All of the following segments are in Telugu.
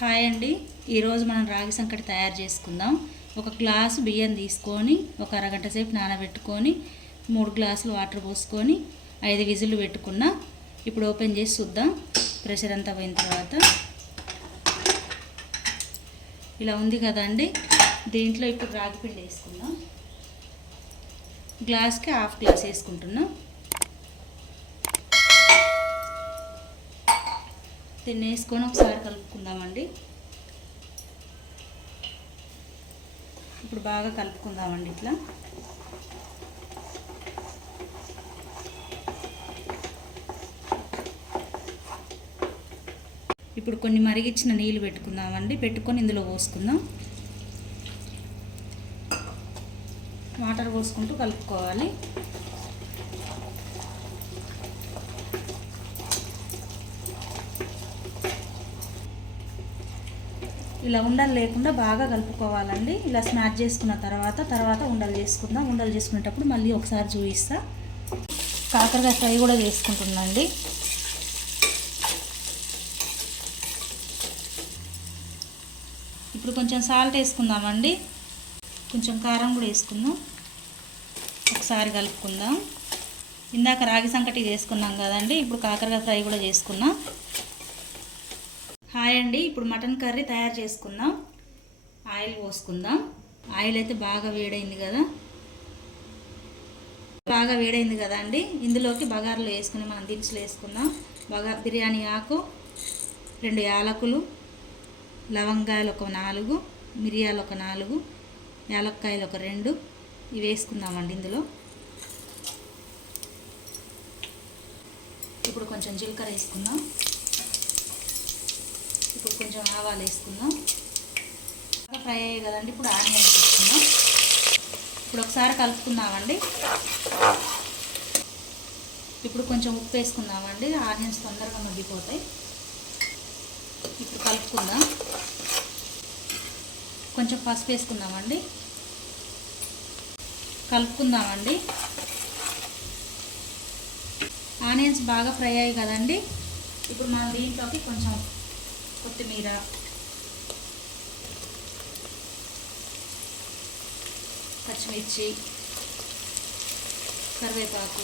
హాయ్ అండి, ఈరోజు మనం రాగి సంకటి తయారు చేసుకుందాం. ఒక గ్లాసు బియ్యం తీసుకొని ఒక అరగంట సేపు నానబెట్టుకొని 3 గ్లాసులు వాటర్ పోసుకొని 5 విజిల్లు పెట్టుకున్నా. ఇప్పుడు ఓపెన్ చేసి చూద్దాం. ప్రెషర్ అంతా పోయిన తర్వాత ఇలా ఉంది కదండి. దీంట్లో ఇప్పుడు రాగి పిండి వేసుకుందాం. గ్లాస్కి హాఫ్ గ్లాస్ వేసుకుంటున్నాం. దీన్ని వేసుకొని ఒకసారి కలుపుకుందామండి. ఇప్పుడు బాగా కలుపుకుందామండి. ఇట్లా ఇప్పుడు కొన్ని మరిగించిన నీళ్ళు పెట్టుకుందామండి. పెట్టుకొని ఇందులో పోసుకుందాం. వాటర్ పోసుకుంటూ కలుపుకోవాలి. ఇలా ఉండలు లేకుండా బాగా కలుపుకోవాలండి. ఇలా స్మాష్ చేసుకున్న తర్వాత ఉండలు చేసుకుందాం. ఉండలు చేసుకునేటప్పుడు మళ్ళీ ఒకసారి చూపిస్తా. కాకరకాయ ఫ్రై కూడా చేసుకుంటున్నాండి. ఇప్పుడు కొంచెం సాల్ట్ వేసుకుందామండి. కొంచెం కారం కూడా వేసుకుందాం. ఒకసారి కలుపుకుందాం. ఇందాక రాగి సంకటి చేసుకున్నాం కదండి. ఇప్పుడు కాకరకాయ ఫ్రై కూడా చేసుకున్నాం. హాయ్ అండి, ఇప్పుడు మటన్ కర్రీ తయారు చేసుకుందాం. ఆయిల్ పోసుకుందాం. ఆయిల్ అయితే బాగా వేడైంది కదా. అండి. ఇందులోకి బగారాలు వేసుకుని మనం దినుసులు వేసుకుందాం. బిర్యానీ ఆకు, 2 యాలకులు, లవంగాయలు ఒక 4, మిరియాలు ఒక 4, యాలక్కాయలు ఒక 2 ఇవి వేసుకుందామండి. ఇందులో ఇప్పుడు కొంచెం జీలకర్ర వేసుకుందాం. ఇప్పుడు కొంచెం ఆవాలు వేసుకుందాం. ఫ్రై అయ్యాయి కదండి. ఇప్పుడు ఆనియన్స్ వేసుకుందాం. ఇప్పుడు ఒకసారి కలుపుకుందామండి. ఇప్పుడు కొంచెం ఉప్పు వేసుకుందామండి. ఆనియన్స్ తొందరగా మగ్గిపోతాయి. ఇప్పుడు కలుపుకుందాం. కొంచెం పసుపు వేసుకుందామండి. కలుపుకుందామండి. ఆనియన్స్ బాగా ఫ్రై అయ్యాయి కదండి. ఇప్పుడు మనం దీంట్లోకి కొంచెం కొత్తిమీర, పచ్చిమిర్చి, కరివేపాకు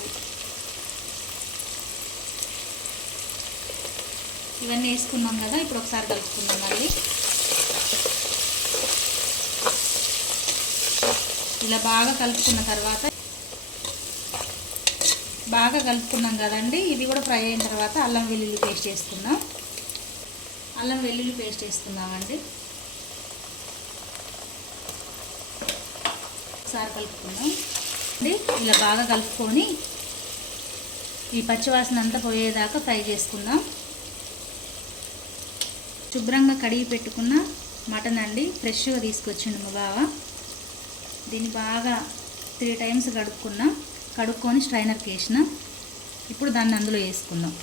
ఇవన్నీ వేసుకున్నాం కదా. ఇప్పుడు ఒకసారి కలుపుకుందాం. మళ్ళీ ఇలా బాగా కలుపుకున్నాం కదండి. ఇది కూడా ఫ్రై అయిన తర్వాత అల్లం వెల్లుల్లి పేస్ట్ వేసుకుందాం. అల్లం వెల్లుల్లి పేస్ట్ వేసుకుందామండి. ఒకసారి కలుపుకుందాం. ఇలా బాగా కలుపుకొని ఈ పచ్చివాసన అంతా పోయేదాకా ఫ్రై చేసుకుందాం. శుభ్రంగా కడిగి పెట్టుకున్న మటన్ అండి. ఫ్రెష్గా తీసుకొచ్చిండు మా బావ. దీన్ని బాగా 3 టైమ్స్ కడుక్కొని స్ట్రైనర్కి వేసిన. ఇప్పుడు దాన్ని అందులో వేసుకుందాం.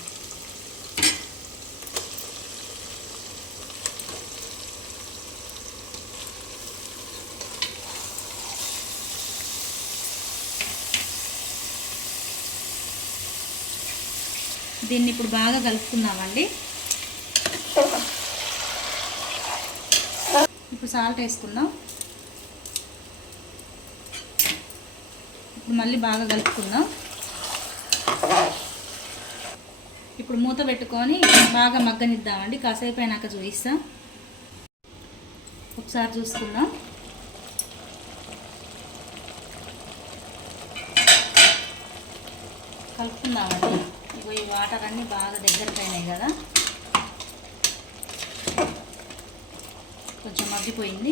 దీన్ని ఇప్పుడు బాగా కలుపుకుందామండి. ఇప్పుడు సాల్ట్ వేసుకుందాం. ఇప్పుడు మళ్ళీ బాగా కలుపుకుందాం. ఇప్పుడు మూత పెట్టుకొని బాగా మగ్గనిద్దామండి. కాసేపు అయినాక చూపిస్తాం. ఒకసారి చూసుకుందాం. కలుపుకుందామండి. ఇగో ఈ వాటర్ అన్నీ బాగా దగ్గరికి అయినాయి కదా. కొంచెం మగ్గిపోయింది.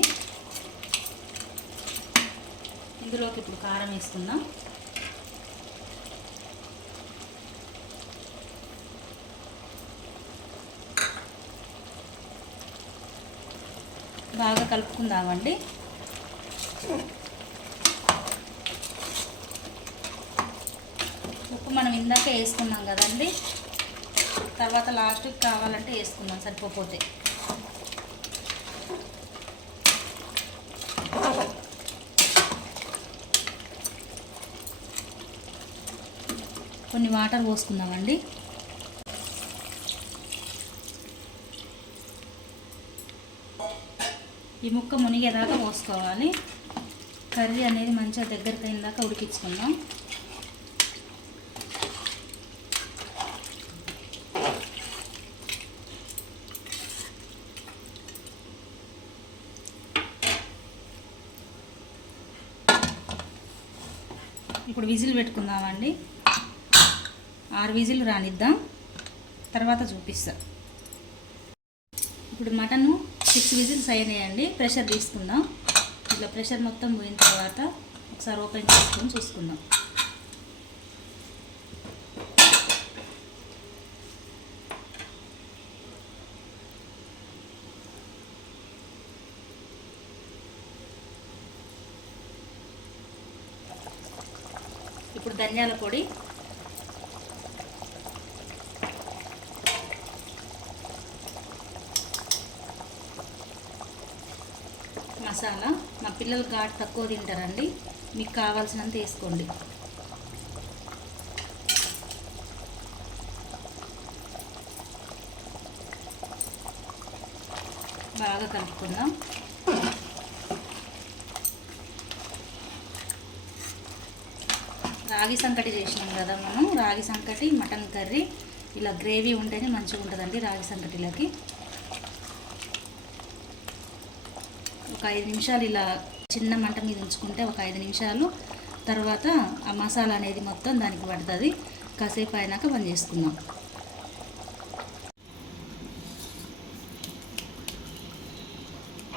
ఇందులోకి ఇప్పుడు కారం వేసుకుందాం. బాగా కలుపుకుందామండి. ఉప్పు మనం ఇందాక వేసుకున్నాం కదండి. తర్వాత లాస్ట్కి కావాలంటే వేసుకుందాం, సరిపోతే. కొన్ని వాటర్ పోసుకుందామండి. ఈ ముక్క మునిగేదాకా పోసుకోవాలి. కర్రీ అనేది మంచిగా దగ్గరికి అయిన దాకా ఉడికించుకుందాం. ఇప్పుడు విజిల్ పెట్టుకుందామండి. 6 విజిల్ రానిద్దాం, తర్వాత చూపిస్తా. ఇప్పుడు మటను 6 విజిల్స్ అయినాయండి. ప్రెషర్ తీసుకుందాం. ఇట్లా ప్రెషర్ మొత్తం పోయిన తర్వాత ఒకసారి ఓపెన్ చేసుకొని చూసుకుందాం. ఇప్పుడు ధనియాల పొడి, మసాలా. మా పిల్లలు ఘాటు తక్కువ తింటారండి, మీకు కావాల్సినంత వేసుకోండి. బాగా కలుపుకుందాం. రాగి సంకటి చేసినాం కదా మనం. రాగి సంకటి మటన్ కర్రీ ఇలా గ్రేవీ ఉంటేనే మంచిగా ఉంటుందండి రాగి సంకటిలోకి. ఒక 5 నిమిషాలు ఇలా చిన్న మంట మీద ఉంచుకుంటే ఒక 5 నిమిషాలు తర్వాత ఆ మసాలా అనేది మొత్తం దానికి పడుతుంది. కాసేపు అయినాక బంద్ చేసుకుందాం.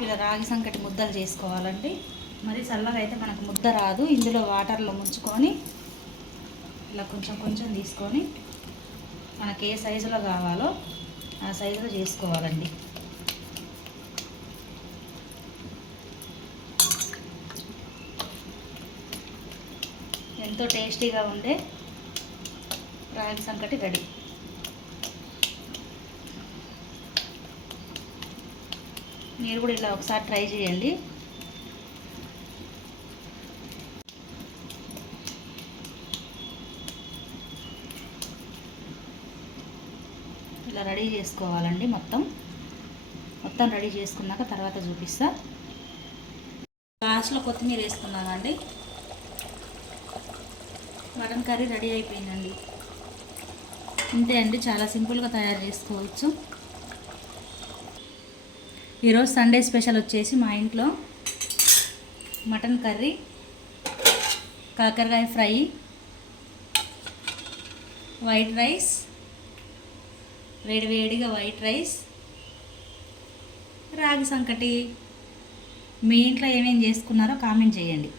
ఇలా రాగి సంకటి ముద్దలు చేసుకోవాలండి. మరి చల్లగా అయితే మనకు ముద్ద రాదు. ఇందులో వాటర్లో ముంచుకొని ఇలా కొంచెం కొంచెం తీసుకొని మనకి ఏ సైజులో కావాలో ఆ సైజులో చేసుకోవాలండి. ఎంతో టేస్టీగా ఉండే రాగి సంకటి రెడీ. మీరు కూడా ఇలా ఒకసారి ట్రై చేయండి. ఇలా రెడీ చేసుకోవాలండి. మొత్తం రెడీ చేసుకున్నాక తర్వాత చూపిస్తా. లాస్ట్లో కొత్తిమీర వేసుకున్నానండి. మటన్ కర్రీ రెడీ అయిపోయిందండి. ఇంతే అండి, చాలా సింపుల్గా తయారు చేసుకోవచ్చు. ఈరోజు సండే స్పెషల్ వచ్చేసి మా ఇంట్లో మటన్ కర్రీ, కాకరకాయ ఫ్రై, వైట్ రైస్, వేడివేడిగా వైట్ రైస్, రాగి సంకటి. మీ ఇంట్లో ఏమేమి చేసుకున్నారో కామెంట్ చేయండి.